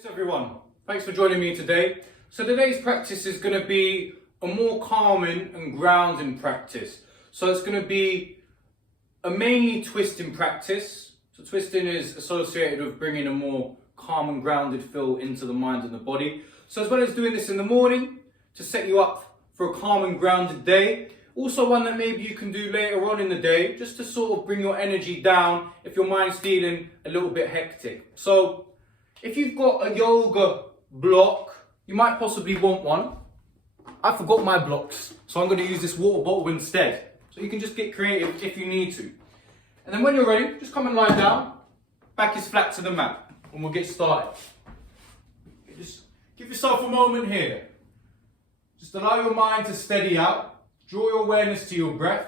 Yes everyone, thanks for joining me today. So today's practice is going to be a more calming and grounding practice. So it's going to be a mainly twisting practice. So twisting is associated with bringing a more calm and grounded feel into the mind and the body. So as well as doing this in the morning to set you up for a calm and grounded day, also one that maybe you can do later on in the day just to sort of bring your energy down if your mind's feeling a little bit hectic. So if you've got a yoga block, you might possibly want one. I forgot my blocks, so I'm going to use this water bottle instead. So you can just get creative if you need to. And then when you're ready, just come and lie down. Back is flat to the mat, and we'll get started. Just give yourself a moment here. Just allow your mind to steady out. Draw your awareness to your breath.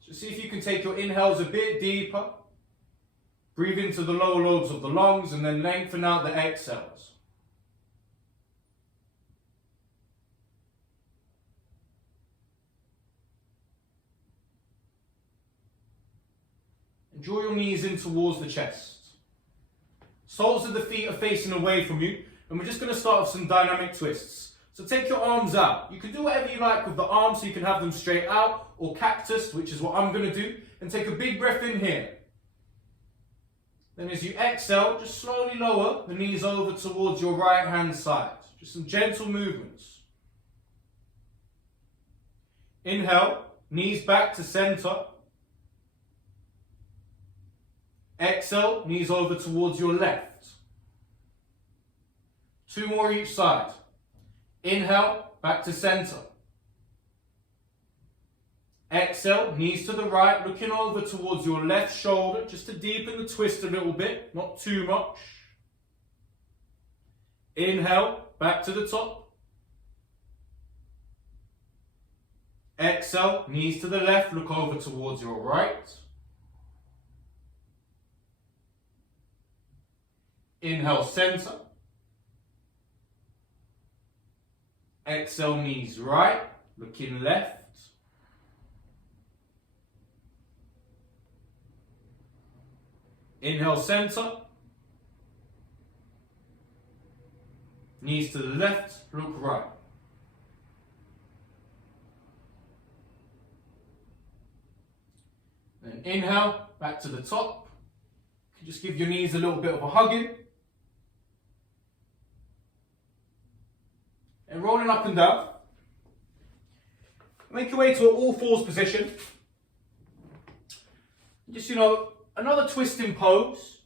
So see if you can take your inhales a bit deeper. Breathe into the lower lobes of the lungs and then lengthen out the exhales. And draw your knees in towards the chest. Soles of the feet are facing away from you, and we're just going to start with some dynamic twists. So take your arms out. You can do whatever you like with the arms, so you can have them straight out, or cactus, which is what I'm going to do. And take a big breath in here. Then as you exhale, just slowly lower the knees over towards your right hand side. Just some gentle movements. Inhale, knees back to center. Exhale, knees over towards your left. 2 more each side. Inhale, back to center. Exhale, knees to the right, looking over towards your left shoulder, just to deepen the twist a little bit, not too much. Inhale, back to the top. Exhale, knees to the left, look over towards your right. Inhale, center. Exhale, knees right, looking left. Inhale, center. Knees to the left, look right. Then inhale, back to the top. You can just give your knees a little bit of a hugging. And rolling up and down. Make your way to an all fours position. Just, another twisting pose.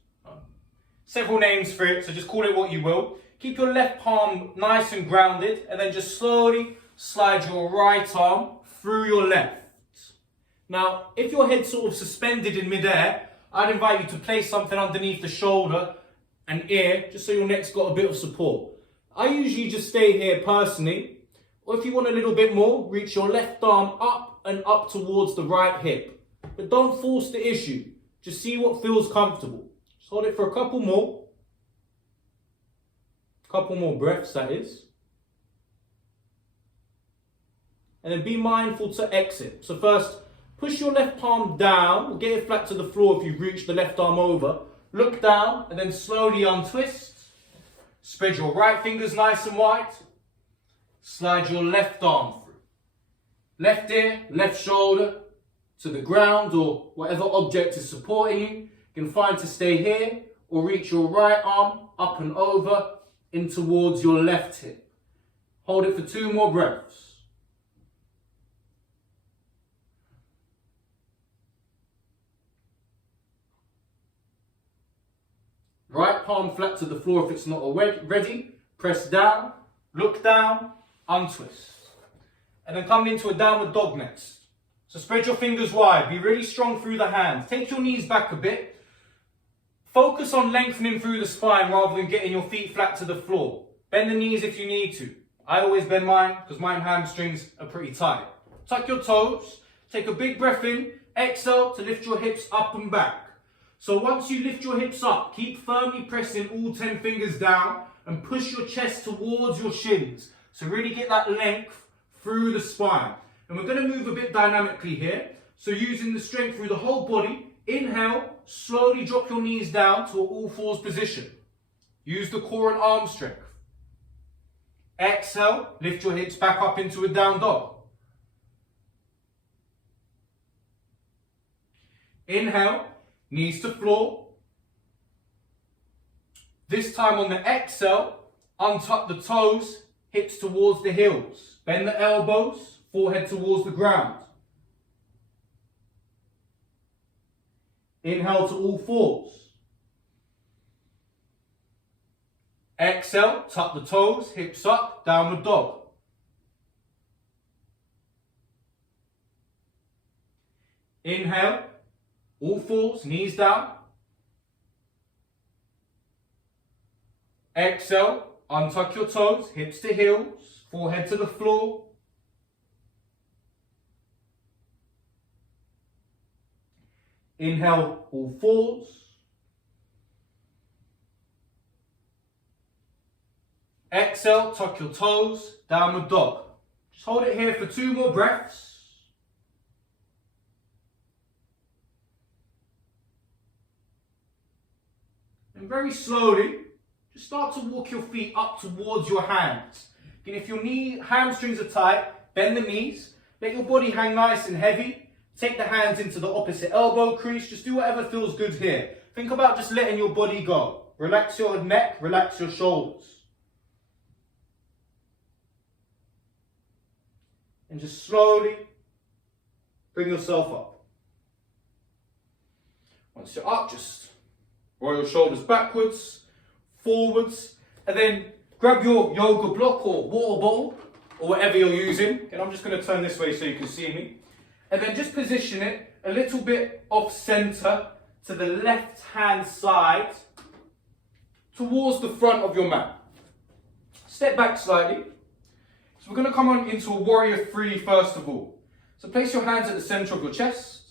Several names for it, so just call it what you will. Keep your left palm nice and grounded, and then just slowly slide your right arm through your left. Now, if your head's sort of suspended in midair, I'd invite you to place something underneath the shoulder and ear, just so your neck's got a bit of support. I usually just stay here personally, or if you want a little bit more, reach your left arm up and up towards the right hip. But don't force the issue. Just see what feels comfortable. Just hold it for a couple more. Couple more breaths, that is. And then be mindful to exit. So first, push your left palm down. Get it flat to the floor if you've reached the left arm over. Look down and then slowly untwist. Spread your right fingers nice and wide. Slide your left arm through. Left ear, left shoulder to the ground or whatever object is supporting you. You can find to stay here or reach your right arm up and over in towards your left hip. Hold it for 2 more breaths. Right palm flat to the floor if it's not ready. Press down, look down, untwist. And then come into a downward dog next. So spread your fingers wide, be really strong through the hands. Take your knees back a bit. Focus on lengthening through the spine rather than getting your feet flat to the floor. Bend the knees if you need to. I always bend mine because my hamstrings are pretty tight. Tuck your toes, take a big breath in, exhale to lift your hips up and back. So once you lift your hips up, keep firmly pressing all 10 fingers down and push your chest towards your shins. So really get that length through the spine. And we're going to move a bit dynamically here. So using the strength through the whole body, inhale, slowly drop your knees down to an all fours position. Use the core and arm strength. Exhale, lift your hips back up into a down dog. Inhale, knees to floor. This time on the exhale, untuck the toes, hips towards the heels. Bend the elbows, forehead towards the ground. Inhale to all fours. Exhale, tuck the toes, hips up, downward dog. Inhale, all fours, knees down. Exhale, untuck your toes, hips to heels, forehead to the floor. Inhale, all fours. Exhale, tuck your toes, downward dog. Just hold it here for 2 more breaths. And very slowly, just start to walk your feet up towards your hands. Again, if your hamstrings are tight, bend the knees. Let your body hang nice and heavy. Take the hands into the opposite elbow crease. Just do whatever feels good here. Think about just letting your body go. Relax your neck, relax your shoulders. And just slowly bring yourself up. Once you're up, just roll your shoulders backwards, forwards, and then grab your yoga block or water bottle or whatever you're using. And I'm just going to turn this way so you can see me. And then just position it a little bit off center to the left hand side towards the front of your mat. Step back slightly. So we're going to come on into a warrior 3 first of all. So place your hands at the center of your chest,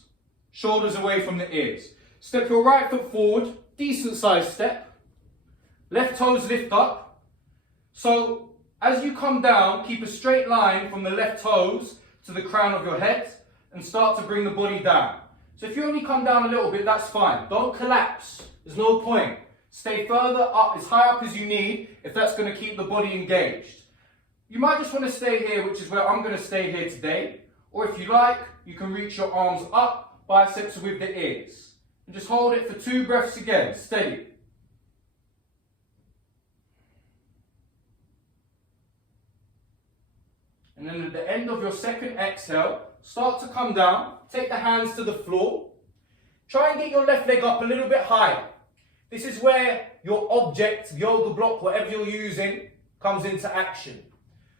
shoulders away from the ears. Step your right foot forward, decent sized step. Left toes lift up. So as you come down, keep a straight line from the left toes to the crown of your head and start to bring the body down. So if you only come down a little bit, that's fine. Don't collapse. There's no point. Stay further up, as high up as you need, if that's going to keep the body engaged. You might just want to stay here, which is where I'm going to stay here today. Or if you like, you can reach your arms up, biceps with the ears. And just hold it for 2 breaths again, steady. And then at the end of your second exhale, start to come down, take the hands to the floor. Try and get your left leg up a little bit higher. This is where your object, yoga block, whatever you're using, comes into action.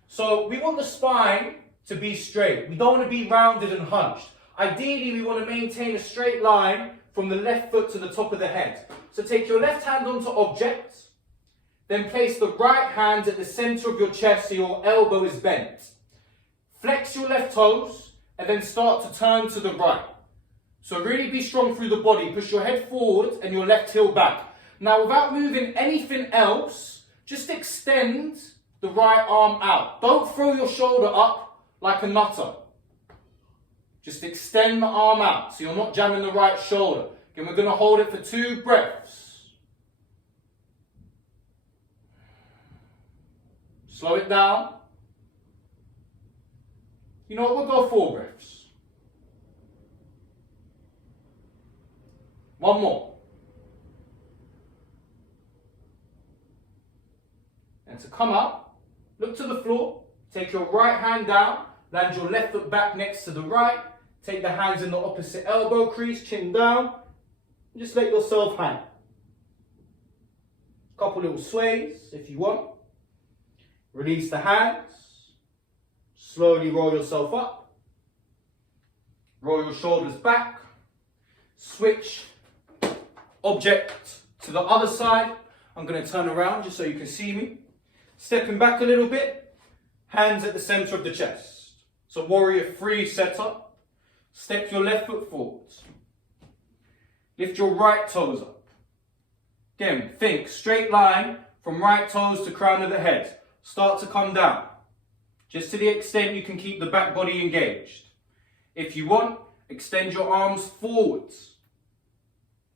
So we want the spine to be straight. We don't want to be rounded and hunched. Ideally, we want to maintain a straight line from the left foot to the top of the head. So take your left hand onto object, then place the right hand at the center of your chest so your elbow is bent. Flex your left toes and then start to turn to the right. So really be strong through the body. Push your head forward and your left heel back. Now without moving anything else, just extend the right arm out. Don't throw your shoulder up like a nutter. Just extend the arm out so you're not jamming the right shoulder. Again, we're going to hold it for 2 breaths. Slow it down. You know what, we'll go 4 breaths. 1 more. And to come up, look to the floor, take your right hand down, land your left foot back next to the right, take the hands in the opposite elbow crease, chin down, and just let yourself hang. Couple little sways if you want. Release the hands, slowly roll yourself up, roll your shoulders back, switch object to the other side. I'm going to turn around just so you can see me. Stepping back a little bit, hands at the center of the chest. So warrior 3 setup. Step your left foot forwards. Lift your right toes up. Again, think straight line from right toes to crown of the head. Start to come down. Just to the extent you can keep the back body engaged. If you want, extend your arms forwards.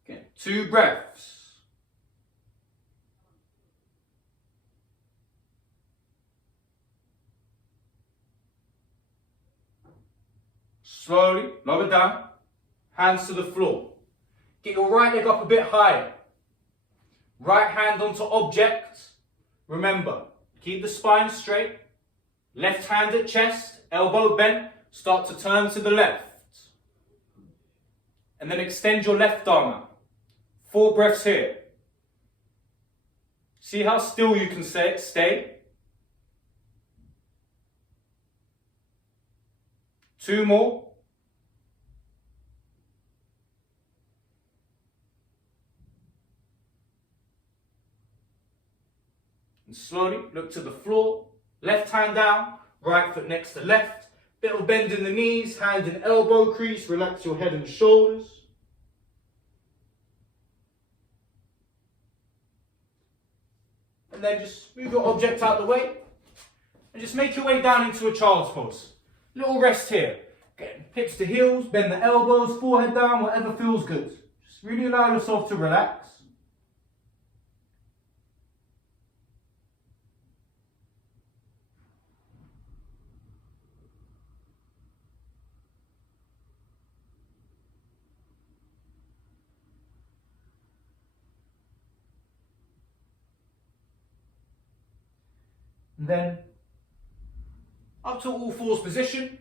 Again, 2 breaths. Slowly, lower down, hands to the floor. Get your right leg up a bit higher. Right hand onto object. Remember, keep the spine straight. Left hand at chest, elbow bent. Start to turn to the left. And then extend your left arm out. 4 breaths here. See how still you can stay? 2 more. And slowly look to the floor. Left hand down, right foot next to left. Bit of bend in the knees, hand in elbow crease. Relax your head and shoulders. And then just move your object out of the way. And just make your way down into a child's pose. Little rest here. Get hips to heels, bend the elbows, forehead down, whatever feels good. Just really allow yourself to relax. And then up to all fours position,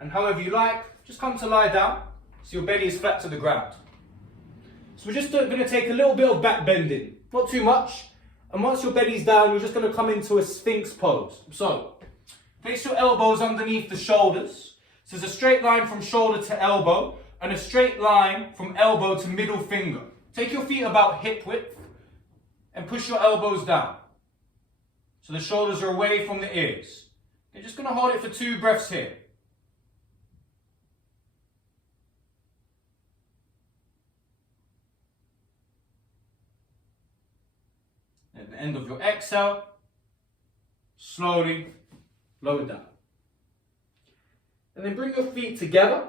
and however you like, just come to lie down so your belly is flat to the ground. So we're just going to take a little bit of back bending, not too much, and once your belly's down, you're just going to come into a sphinx pose. So place your elbows underneath the shoulders. So there's a straight line from shoulder to elbow, and a straight line from elbow to middle finger. Take your feet about hip width, and push your elbows down. So the shoulders are away from the ears. You're just going to hold it for 2 breaths here. At the end of your exhale, slowly lower down. And then bring your feet together.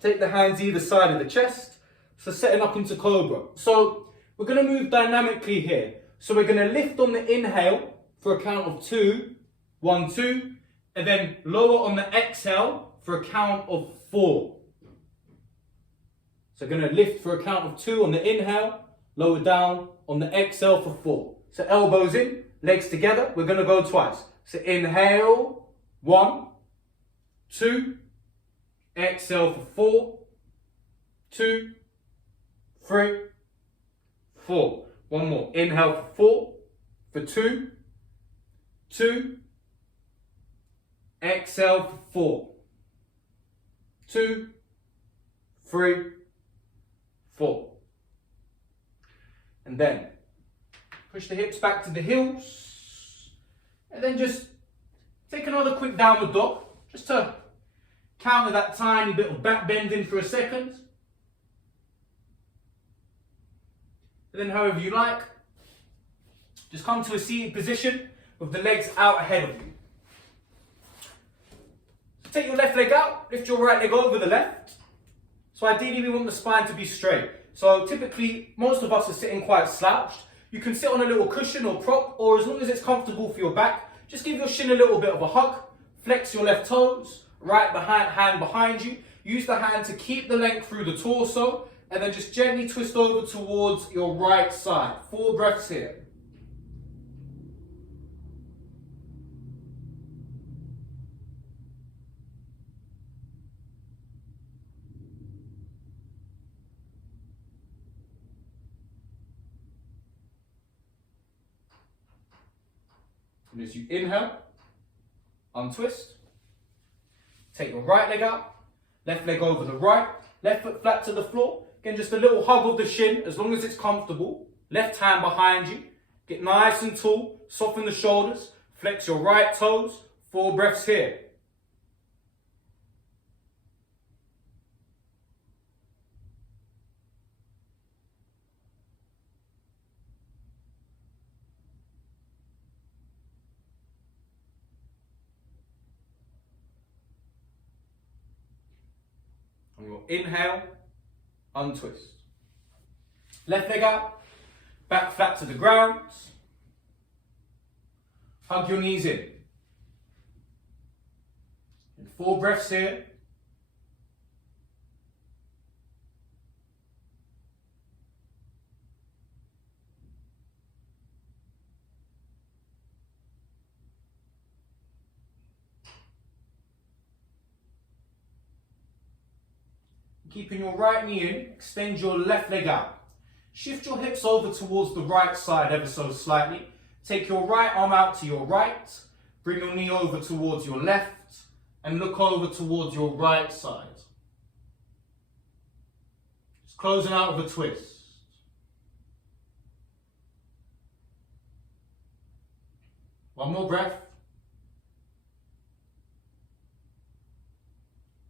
Take the hands either side of the chest. So setting up into cobra. So we're going to move dynamically here. So we're going to lift on the inhale for a count of 2, 1, 2, and then lower on the exhale for a count of 4. So we're going to lift for a count of 2 on the inhale, lower down on the exhale for 4. So elbows in, legs together, we're going to go twice. So inhale, 1, 2, exhale for 4, 2, 3, 4. One more. Inhale for 4, for 2, 2, exhale for 4, 2, 3, 4. And then push the hips back to the heels. And then just take another quick downward dog, just to counter that tiny bit of back bending for a second. And then however you like, just come to a seated position with the legs out ahead of you. So take your left leg out, lift your right leg over the left. So ideally we want the spine to be straight. So typically most of us are sitting quite slouched. You can sit on a little cushion or prop, or as long as it's comfortable for your back, just give your shin a little bit of a hug, flex your left toes, hand behind you. Use the hand to keep the length through the torso, and then just gently twist over towards your right side. 4 breaths here. And as you inhale, untwist. Take your right leg out, left leg over the right, left foot flat to the floor. Again, just a little hug of the shin, as long as it's comfortable. Left hand behind you. Get nice and tall, soften the shoulders, flex your right toes. 4 breaths here. On your inhale, untwist. Left leg out, back flat to the ground. Hug your knees in. And 4 breaths here. keeping your right knee in, extend your left leg out. Shift your hips over towards the right side ever so slightly. Take your right arm out to your right, bring your knee over towards your left, and look over towards your right side. Just closing out with a twist. One more breath.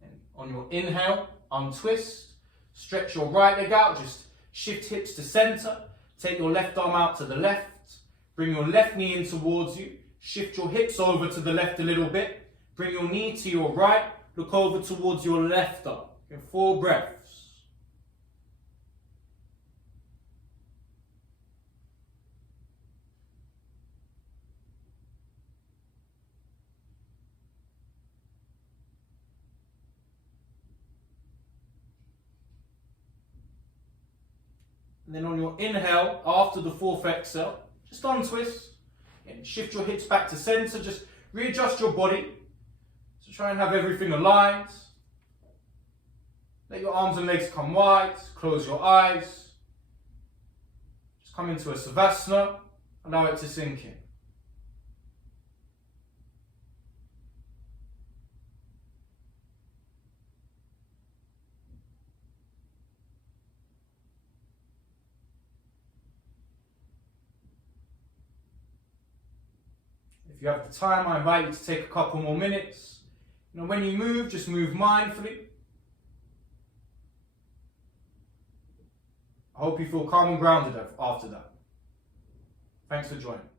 And on your inhale, untwist, stretch your right leg out, just shift hips to center, take your left arm out to the left, bring your left knee in towards you, shift your hips over to the left a little bit, bring your knee to your right, look over towards your left arm. In 4 breaths. And then on your inhale, after the 4th exhale, just untwist and shift your hips back to center. Just readjust your body. So try and have everything aligned. Let your arms and legs come wide. Close your eyes. Just come into a Savasana. Allow it to sink in. If you have the time, I invite you to take a couple more minutes. When you move, just move mindfully. I hope you feel calm and grounded after that. Thanks for joining.